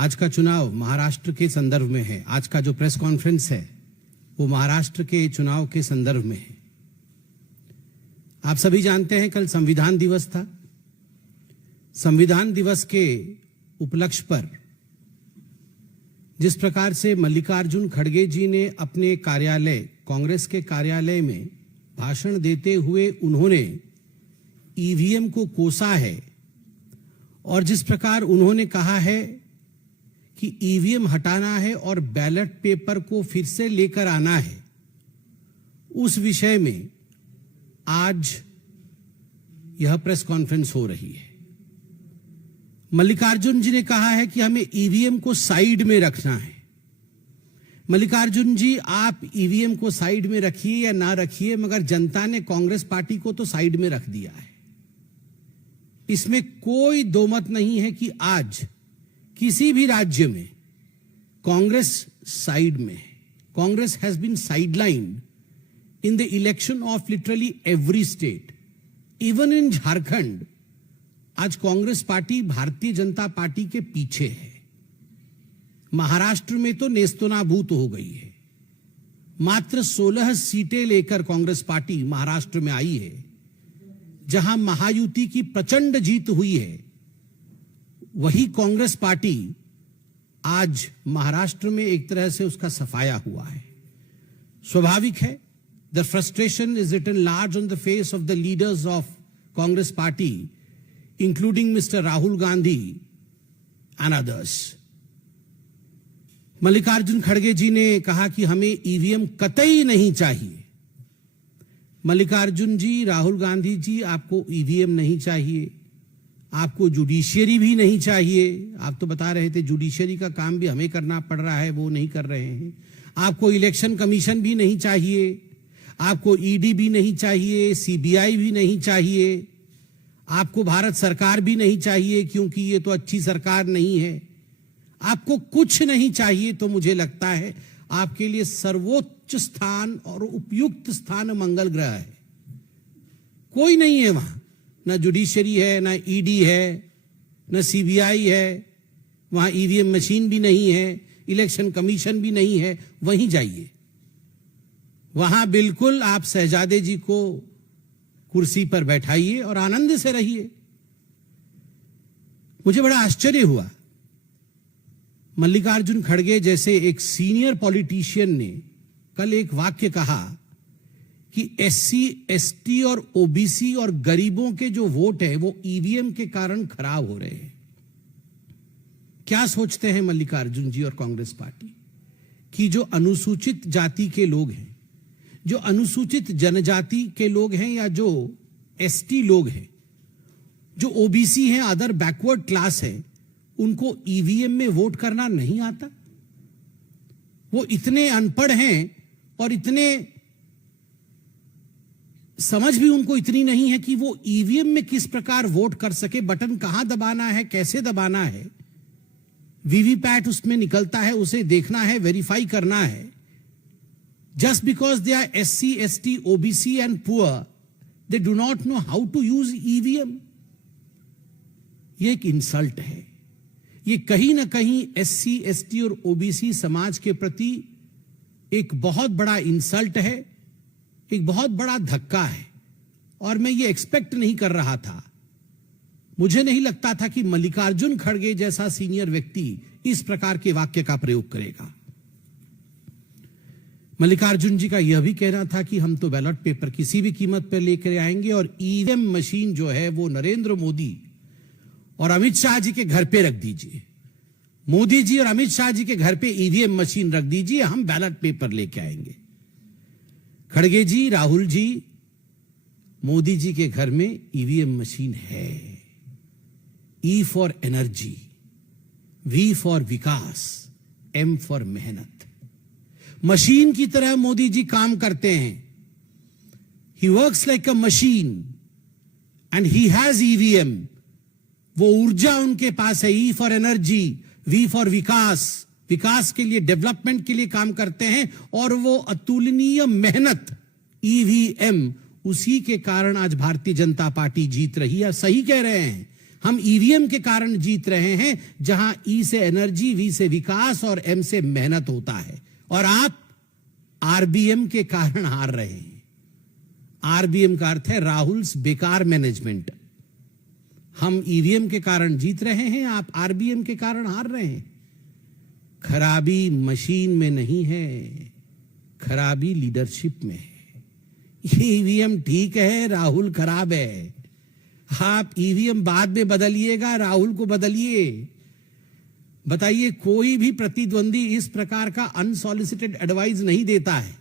आज का चुनाव महाराष्ट्र के संदर्भ में है। आज का जो प्रेस कॉन्फ्रेंस है वो महाराष्ट्र के चुनाव के संदर्भ में है। आप सभी जानते हैं कल संविधान दिवस था। संविधान दिवस के उपलक्ष्य पर जिस प्रकार से मल्लिकार्जुन खड़गे जी ने अपने कार्यालय, कांग्रेस के कार्यालय में भाषण देते हुए उन्होंने ईवीएम को कोसा है और जिस प्रकार उन्होंने कहा है कि ईवीएम हटाना है और बैलेट पेपर को फिर से लेकर आना है, उस विषय में आज यह प्रेस कॉन्फ्रेंस हो रही है। मल्लिकार्जुन जी ने कहा है कि हमें ईवीएम को साइड में रखना है। मल्लिकार्जुन जी, आप ईवीएम को साइड में रखिए या ना रखिए, मगर जनता ने कांग्रेस पार्टी को तो साइड में रख दिया है। इसमें कोई दो मत नहीं है कि आज किसी भी राज्य में कांग्रेस साइड में है। Congress has been sidelined in the election of literally every state. Even in Jharkhand आज कांग्रेस पार्टी भारतीय जनता पार्टी के पीछे है। महाराष्ट्र में तो नेस्तनाबूत हो गई है। मात्र 16 सीटें लेकर कांग्रेस पार्टी महाराष्ट्र में आई है, जहां महायुति की प्रचंड जीत हुई है। वही कांग्रेस पार्टी आज महाराष्ट्र में एक तरह से उसका सफाया हुआ है। स्वाभाविक है, the frustration is written large on the face of the leaders of Congress party, including mister Rahul Gandhi and others. Mallikarjun खड़गे जी ने कहा कि हमें ईवीएम कतई नहीं चाहिए। मल्लिकार्जुन जी, राहुल गांधी जी, आपको ईवीएम नहीं चाहिए, आपको जुडिशियरी भी नहीं चाहिए। आप तो बता रहे थे जुडिशियरी का काम भी हमें करना पड़ रहा है, वो नहीं कर रहे हैं। आपको इलेक्शन कमीशन भी नहीं चाहिए, आपको ईडी भी नहीं चाहिए, सीबीआई भी नहीं चाहिए, आपको भारत सरकार भी नहीं चाहिए क्योंकि ये तो अच्छी सरकार नहीं है। आपको कुछ नहीं चाहिए। तो मुझे लगता है आपके लिए सर्वोच्च स्थान और उपयुक्त स्थान मंगल ग्रह है। कोई नहीं है वहां, ना जुडिशरी है, ना ईडी है, ना सीबीआई है, वहां ईवीएम मशीन भी नहीं है, इलेक्शन कमीशन भी नहीं है। वहीं जाइए, वहां बिल्कुल आप शहजादे जी को कुर्सी पर बैठाइए और आनंद से रहिए। मुझे बड़ा आश्चर्य हुआ, मल्लिकार्जुन खड़गे जैसे एक सीनियर पॉलिटिशियन ने कल एक वाक्य कहा कि एससी, एसटी और ओबीसी और गरीबों के जो वोट है वो ईवीएम के कारण खराब हो रहे हैं। क्या सोचते हैं मल्लिकार्जुन जी और कांग्रेस पार्टी कि जो अनुसूचित जाति के लोग हैं, जो अनुसूचित जनजाति के लोग हैं, या जो एसटी लोग हैं, जो ओबीसी हैं, अदर बैकवर्ड क्लास है, उनको ईवीएम में वोट करना नहीं आता? वो इतने अनपढ़ हैं और इतने समझ भी उनको इतनी नहीं है कि वो ईवीएम में किस प्रकार वोट कर सके, बटन कहां दबाना है, कैसे दबाना है, वीवीपैट उसमें निकलता है, उसे देखना है, वेरीफाई करना है। Just because they are SC, ST, OBC and poor, they do not know how to use EVM. ये एक इंसल्ट है। ये कहीं ना कहीं SC, ST और OBC समाज के प्रति एक बहुत बड़ा इंसल्ट है, एक बहुत बड़ा धक्का है। और मैं ये एक्सपेक्ट नहीं कर रहा था। मुझे नहीं लगता था कि मल्लिकार्जुन खड़गे जैसा सीनियर व्यक्ति इस प्रकार के वाक्य का प्रयोग करेगा। मल्लिकार्जुन जी का यह भी कहना था कि हम तो बैलेट पेपर किसी भी कीमत पर लेकर आएंगे और ईवीएम मशीन जो है वो नरेंद्र मोदी और अमित शाह जी के घर पे रख दीजिए। मोदी जी और अमित शाह जी के घर पे ईवीएम मशीन रख दीजिए, हम बैलेट पेपर लेके आएंगे। खड़गे जी, राहुल जी, मोदी जी के घर में ईवीएम मशीन है। E for energy, V for vikas, M for mehnat. Machine की तरह मोदी जी काम करते हैं। He works like a machine and he has EVM. वो ऊर्जा उनके पास है। E for energy, V for vikas, विकास के लिए, डेवलपमेंट के लिए काम करते हैं। और वो अतुलनीय मेहनत, ईवीएम, उसी के कारण आज भारतीय जनता पार्टी जीत रही है। सही कह रहे हैं, हम ईवीएम के कारण जीत रहे हैं, जहां ई से एनर्जी, वी से विकास और एम से मेहनत होता है, और आप आरबीएम के कारण हार रहे हैं। आरबीएम का अर्थ है राहुल्स बेकार मैनेजमेंट। हम ईवीएम के कारण जीत रहे हैं, आप आरबीएम के कारण हार रहे हैं। खराबी मशीन में नहीं है, खराबी लीडरशिप में है। ईवीएम ठीक है, राहुल खराब है। आप ईवीएम बाद में बदलिएगा, राहुल को बदलिए। बताइए, कोई भी प्रतिद्वंदी इस प्रकार का अनसॉलिसिटेड एडवाइस नहीं देता है,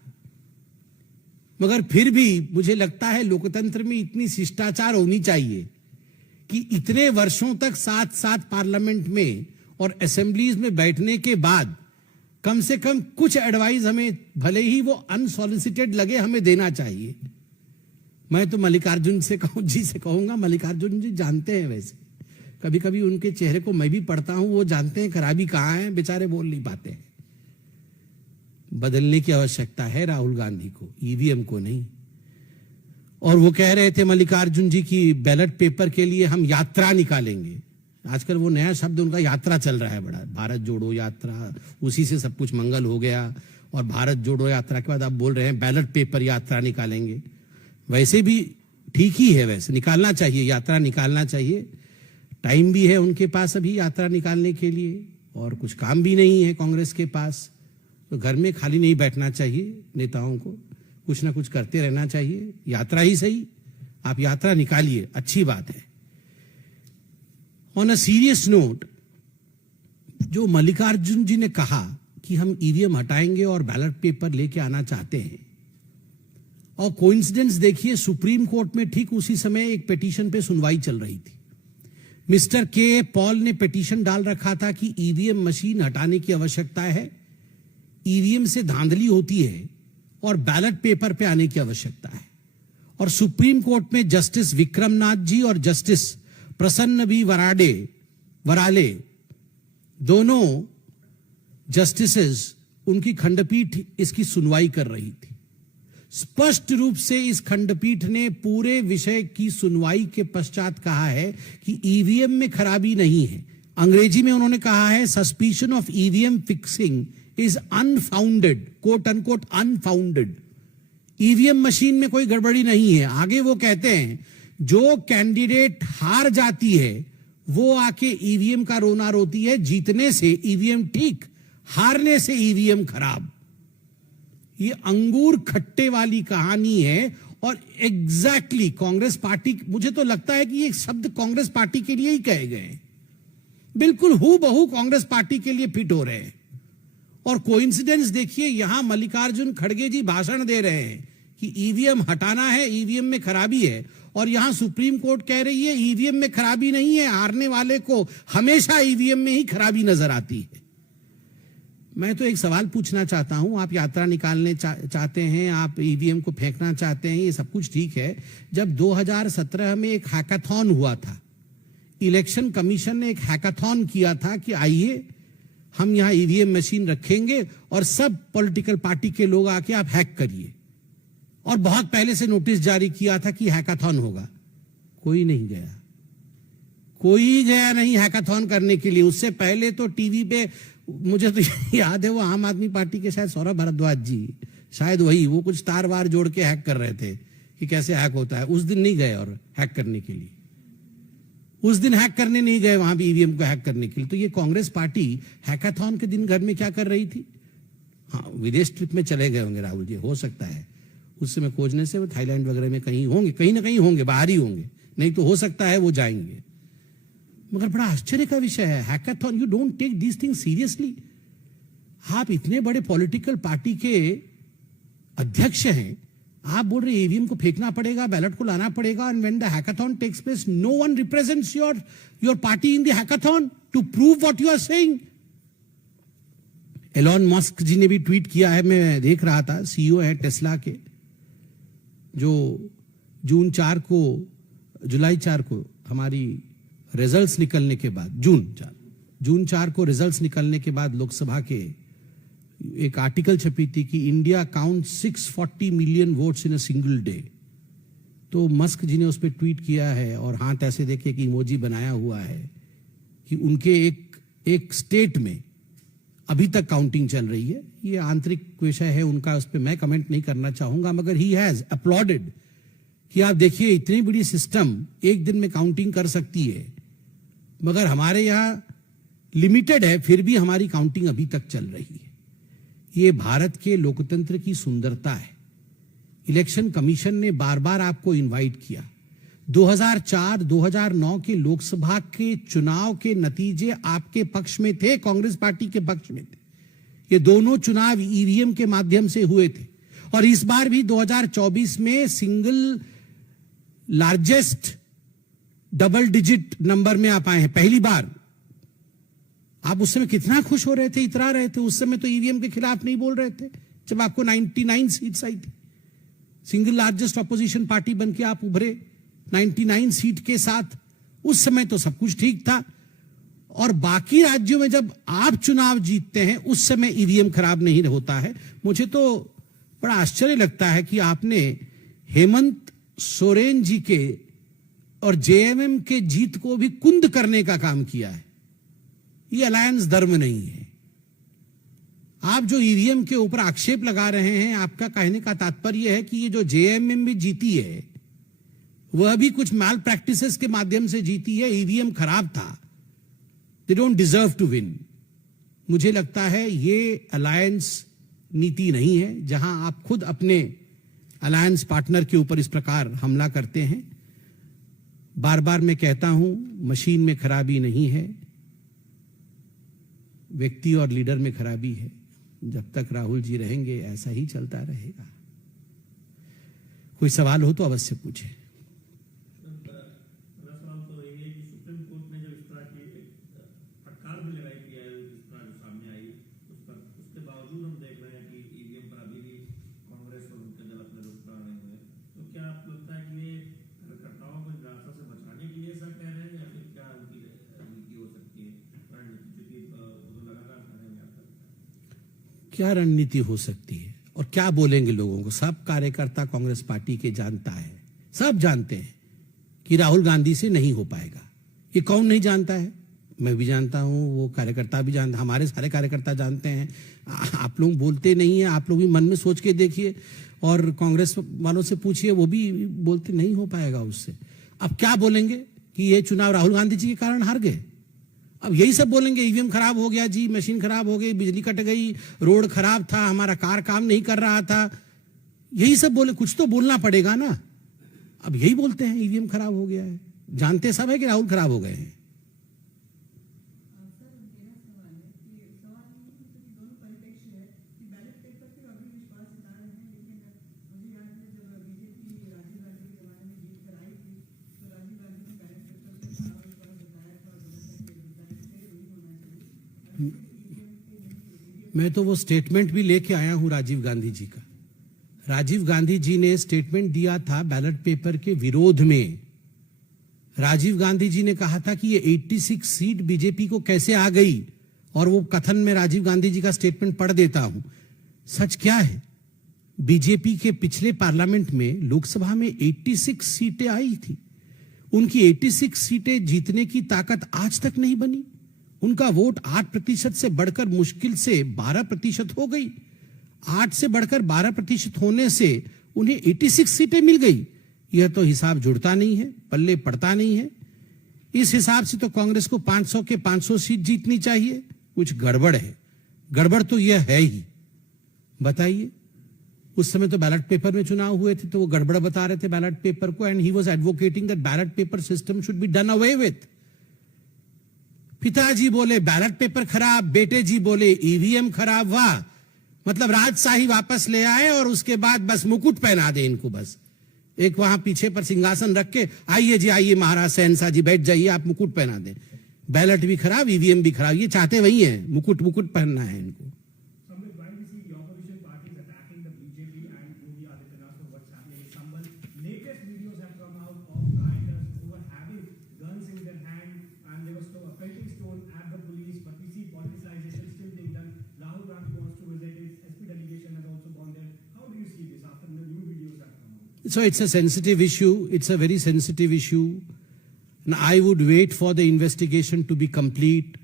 मगर फिर भी मुझे लगता है लोकतंत्र में इतनी शिष्टाचार होनी चाहिए कि इतने वर्षों तक साथ साथ पार्लियामेंट में और असेंबलीज में बैठने के बाद कम से कम कुछ एडवाइस हमें, भले ही वो अनसॉलिसिटेड लगे, हमें देना चाहिए। मैं तो मल्लिकार्जुन से कहूंगा, मल्लिकार्जुन जी जानते हैं, वैसे कभी कभी उनके चेहरे को मैं भी पढ़ता हूं, वो जानते हैं खराबी कहां है, बेचारे बोल नहीं पाते हैं। बदलने की आवश्यकता है राहुल गांधी को, ईवीएम को नहीं। और वो कह रहे थे मल्लिकार्जुन जी की बैलेट पेपर के लिए हम यात्रा निकालेंगे। आजकल वो नया शब्द उनका यात्रा चल रहा है बड़ा, भारत जोड़ो यात्रा, उसी से सब कुछ मंगल हो गया। और भारत जोड़ो यात्रा के बाद आप बोल रहे हैं बैलेट पेपर यात्रा निकालेंगे। वैसे भी ठीक ही है, वैसे निकालना चाहिए, यात्रा निकालना चाहिए। टाइम भी है उनके पास अभी यात्रा निकालने के लिए, और कुछ काम भी नहीं है कांग्रेस के पास। तो घर में खाली नहीं बैठना चाहिए, नेताओं को कुछ ना कुछ करते रहना चाहिए। यात्रा ही सही, आप यात्रा निकालिए, अच्छी बात है। ऑन अ सीरियस नोट, जो मल्लिकार्जुन जी ने कहा कि हम ईवीएम हटाएंगे और बैलेट पेपर लेके आना चाहते हैं, और कोइंसिडेंस देखिए, सुप्रीम कोर्ट में ठीक उसी समय एक पिटीशन पे सुनवाई चल रही थी। मिस्टर के पॉल ने पिटीशन डाल रखा था कि ईवीएम मशीन हटाने की आवश्यकता है, ईवीएम से धांधली होती है और बैलेट पेपर पे आने की आवश्यकता है। और सुप्रीम कोर्ट में जस्टिस विक्रमनाथ जी और जस्टिस प्रसन्न बी वराले दोनों जस्टिसेस, उनकी खंडपीठ इसकी सुनवाई कर रही थी। स्पष्ट रूप से इस खंडपीठ ने पूरे विषय की सुनवाई के पश्चात कहा है कि ईवीएम में खराबी नहीं है। अंग्रेजी में उन्होंने कहा है, suspicion of EVM fixing is unfounded, quote unquote unfounded. EVM machine में कोई गड़बड़ी नहीं है। आगे वो कहते हैं, जो कैंडिडेट हार जाती है वो आके ईवीएम का रोना रोती है, जीतने से ईवीएम ठीक, हारने से ईवीएम खराब। ये अंगूर खट्टे वाली कहानी है। और एग्जैक्टली कांग्रेस पार्टी, मुझे तो लगता है कि ये शब्द कांग्रेस पार्टी के लिए ही कहे गए, बिल्कुल हूबहू कांग्रेस पार्टी के लिए फिट हो रहे हैं। और कोइंसिडेंस देखिए, यहां मल्लिकार्जुन खड़गे जी भाषण दे रहे हैं कि ईवीएम हटाना है, ईवीएम में खराबी है, और यहां सुप्रीम कोर्ट कह रही है ईवीएम में खराबी नहीं है, हारने वाले को हमेशा ईवीएम में ही खराबी नजर आती है। मैं तो एक सवाल पूछना चाहता हूं, आप यात्रा निकालने चाहते हैं, आप ईवीएम को फेंकना चाहते हैं, ये सब कुछ ठीक है। जब 2017 में एक हैकाथॉन हुआ था, इलेक्शन कमीशन ने एक हैकाथॉन किया था कि आइए हम यहां ईवीएम मशीन रखेंगे और सब पॉलिटिकल पार्टी के लोग आके आप हैक करिए, और बहुत पहले से नोटिस जारी किया था कि हैकाथॉन होगा। कोई नहीं गया, कोई गया नहीं हैकाथॉन करने के लिए। उससे पहले तो टीवी पे, मुझे तो याद है, वो आम आदमी पार्टी के शायद सौरभ भारद्वाज जी, शायद वही, वो कुछ तार वार जोड़ के हैक कर रहे थे कि कैसे हैक होता है। उस दिन नहीं गए और हैक करने के लिए, उस दिन हैक करने नहीं गए वहां भी ईवीएम को हैक करने के लिए। तो ये कांग्रेस पार्टी हैकाथॉन के दिन घर में क्या कर रही थी? हाँ, विदेश ट्रिप में चले गए होंगे राहुल जी, हो सकता है उस समय खोजने से वो थाईलैंड वगैरह में कहीं होंगे, कहीं ना कहीं होंगे, बाहर ही होंगे, नहीं तो हो सकता है वो जाएंगे। मगर बड़ा आश्चर्य का विषय है, hackathon, you don't take this thing seriously. आप इतने बड़े पॉलिटिकल पार्टी के अध्यक्ष हैं, आप बोल रहे ईवीएम को फेंकना पड़ेगा, बैलेट को लाना पड़ेगा, and when the hackathon takes place no one represents your party in the hackathon to prove what you are saying. Elon Musk ji ने भी ट्वीट किया है, मैं देख रहा था, सीईओ है टेस्ला के, जो जुलाई 4 को हमारी रिजल्ट्स निकलने के बाद, जून 4 को रिजल्ट्स निकलने के बाद लोकसभा के एक आर्टिकल छपी थी कि India count 640 million votes in a single day. तो मस्क जी ने उस पर ट्वीट किया है और हाथ ऐसे देखे कि इमोजी बनाया हुआ है कि उनके एक स्टेट में अभी तक काउंटिंग चल रही है। ये आंतरिक विषय है उनका, उस पर मैं कमेंट नहीं करना चाहूंगा, मगर ही हैज अपलॉडेड कि आप देखिए इतनी बड़ी सिस्टम एक दिन में काउंटिंग कर सकती है, मगर हमारे यहाँ लिमिटेड है, फिर भी हमारी काउंटिंग अभी तक चल रही है। ये भारत के लोकतंत्र की सुंदरता है। इलेक्शन कमीशन ने बार बार आपको इनवाइट किया। 2004-2009 के लोकसभा के चुनाव के नतीजे आपके पक्ष में थे, कांग्रेस पार्टी के पक्ष में थे। ये दोनों चुनाव ईवीएम के माध्यम से हुए थे और इस बार भी 2024 में single largest double digit number में आप आए हैं पहली बार। आप उस समय कितना खुश हो रहे थे, इतरा रहे थे। उस समय तो ईवीएम के खिलाफ नहीं बोल रहे थे जब आपको 99 सीट्स आई थी। सिंगल लार्जेस्ट ऑपोजिशन पार्टी बनके आप उभरे 99 सीट के साथ। उस समय तो सब कुछ ठीक था। और बाकी राज्यों में जब आप चुनाव जीतते हैं उस समय ईवीएम खराब नहीं होता है। मुझे तो बड़ा आश्चर्य लगता है कि आपने हेमंत सोरेन जी के और जेएमएम के जीत को भी कुंद करने का काम किया है। ये अलायंस धर्म नहीं है। आप जो ईवीएम के ऊपर आक्षेप लगा रहे हैं, आपका कहने का तात्पर्य है कि ये जो जेएमएम भी जीती है वह भी कुछ मैल प्रैक्टिसेस के माध्यम से जीती है, ईवीएम खराब था, they don't deserve to win. मुझे लगता है ये अलायंस नीति नहीं है, जहां आप खुद अपने अलायंस पार्टनर के ऊपर इस प्रकार हमला करते हैं। बार बार मैं कहता हूं, मशीन में खराबी नहीं है, व्यक्ति और लीडर में खराबी है। जब तक राहुल जी रहेंगे ऐसा ही चलता रहेगा। कोई सवाल हो तो अवश्य पूछे। क्या रणनीति हो सकती है और क्या बोलेंगे लोगों को? सब कार्यकर्ता कांग्रेस पार्टी के जानता है, सब जानते हैं कि राहुल गांधी से नहीं हो पाएगा। ये कौन नहीं जानता है? मैं भी जानता हूं, वो कार्यकर्ता भी जानता, हमारे सारे कार्यकर्ता जानते हैं। आप लोग बोलते नहीं है, आप लोग भी मन में सोच के देखिए और कांग्रेस वालों से पूछिए, वो भी बोलते नहीं हो पाएगा उससे। अब क्या बोलेंगे कि ये चुनाव राहुल गांधी जी के कारण हार गए? अब यही सब बोलेंगे, ईवीएम खराब हो गया जी, मशीन खराब हो गई, बिजली कट गई, रोड खराब था, हमारा कार काम नहीं कर रहा था। यही सब बोले, कुछ तो बोलना पड़ेगा ना। अब यही बोलते हैं ईवीएम खराब हो गया है, जानते सब है कि राहुल खराब हो गए हैं। मैं तो वो स्टेटमेंट भी लेके आया हूं राजीव गांधी जी का। राजीव गांधी जी ने स्टेटमेंट दिया था बैलेट पेपर के विरोध में। राजीव गांधी जी ने कहा था कि ये 86 सीट बीजेपी को कैसे आ गई, और वो कथन में राजीव गांधी जी का स्टेटमेंट पढ़ देता हूं। सच क्या है? बीजेपी के पिछले पार्लियामेंट में लोकसभा में 86 सीटें आई थी। उनकी 86 सीटें जीतने की ताकत आज तक नहीं बनी। उनका वोट 8% से बढ़कर मुश्किल से 12% हो गई। 8 से बढ़कर 12% होने से उन्हें 86 सीटें मिल गई। यह तो हिसाब जुड़ता नहीं है, पल्ले पड़ता नहीं है। इस हिसाब से तो कांग्रेस को 500 के 500 सीट जीतनी चाहिए। कुछ गड़बड़ है। गड़बड़ तो यह है ही। बताइए, उस समय तो बैलेट पेपर में चुनाव हुए थे तो वो गड़बड़ बता रहे थे बैलेट पेपर को, and he was advocating that ballot paper system should be done away with. पिताजी बोले बैलेट पेपर खराब, बेटे जी बोले ईवीएम खराब। वाह, मतलब राजशाही वापस ले आए और उसके बाद बस मुकुट पहना दे इनको। बस एक वहां पीछे पर सिंहासन रख के, आइए जी आइए महाराज शहनशाह जी बैठ जाइए, आप मुकुट पहना दें। बैलेट भी खराब, ईवीएम भी खराब, ये चाहते वही है, मुकुट मुकुट पहनना है इनको। So it's a sensitive issue. It's a very sensitive issue. And I would wait for the investigation to be complete.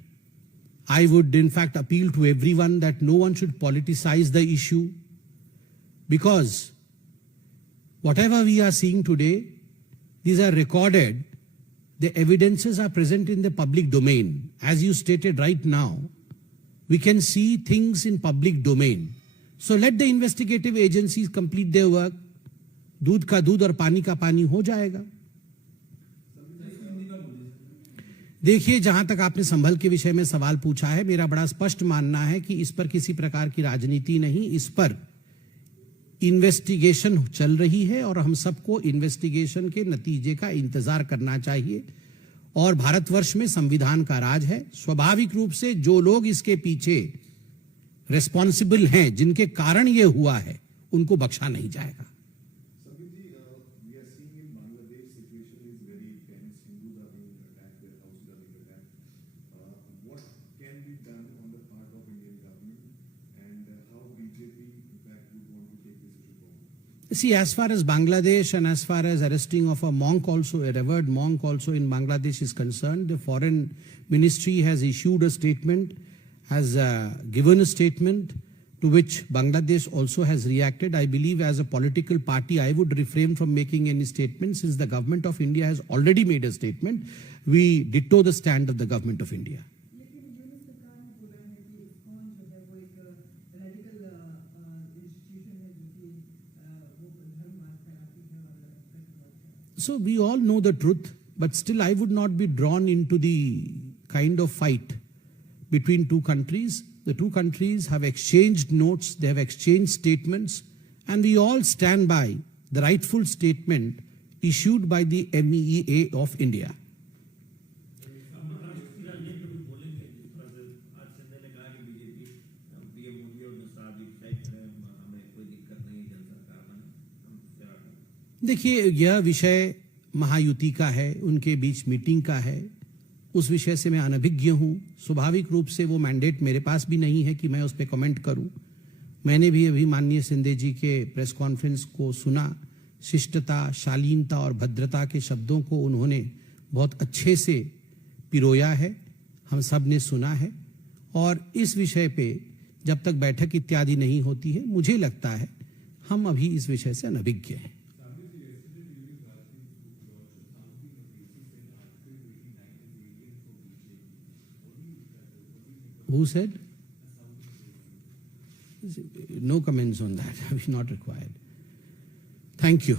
I would, in fact, appeal to everyone that no one should politicize the issue, because whatever we are seeing today, these are recorded. The evidences are present in the public domain. As you stated right now, we can see things in public domain. So let the investigative agencies complete their work. दूध का दूध और पानी का पानी हो जाएगा. देखिए, जहां तक आपने संभल के विषय में सवाल पूछा है, मेरा बड़ा स्पष्ट मानना है कि इस पर किसी प्रकार की राजनीति नहीं, इस पर इन्वेस्टिगेशन चल रही है और हम सबको इन्वेस्टिगेशन के नतीजे का इंतजार करना चाहिए. और भारतवर्ष में संविधान का राज है. स्वाभाविक रूप से जो लोग इसके पीछे रिस्पॉन्सिबल हैं, जिनके कारण ये हुआ है, उनको बख्शा नहीं जाएगा. See, as far as Bangladesh and as far as arresting of a monk also, a revered monk also in Bangladesh is concerned, the foreign ministry has issued a statement, has given a statement to which Bangladesh also has reacted. I believe as a political party, I would refrain from making any statement since the government of India has already made a statement. We ditto the stand of the government of India. So we all know the truth, but still I would not be drawn into the kind of fight between two countries. The two countries have exchanged notes, they have exchanged statements, and we all stand by the rightful statement issued by the MEA of India. देखिए, यह विषय महायुति का है, उनके बीच meeting का है. उस विषय से मैं अनभिज्ञ हूं. स्वाभाविक रूप से वो मैंडेट मेरे पास भी नहीं है कि मैं उस पर कमेंट करूं. मैंने भी अभी माननीय शिंदे जी के प्रेस कॉन्फ्रेंस को सुना. शिष्टता, शालीनता और भद्रता के शब्दों को उन्होंने बहुत अच्छे से पिरोया है, हम सब ने सुना है. और इस विषय पे जब तक बैठक इत्यादि नहीं होती है, मुझे लगता है हम अभी इस विषय से अनभिज्ञ हैं. Who said? No comments on that. Not required. Thank you.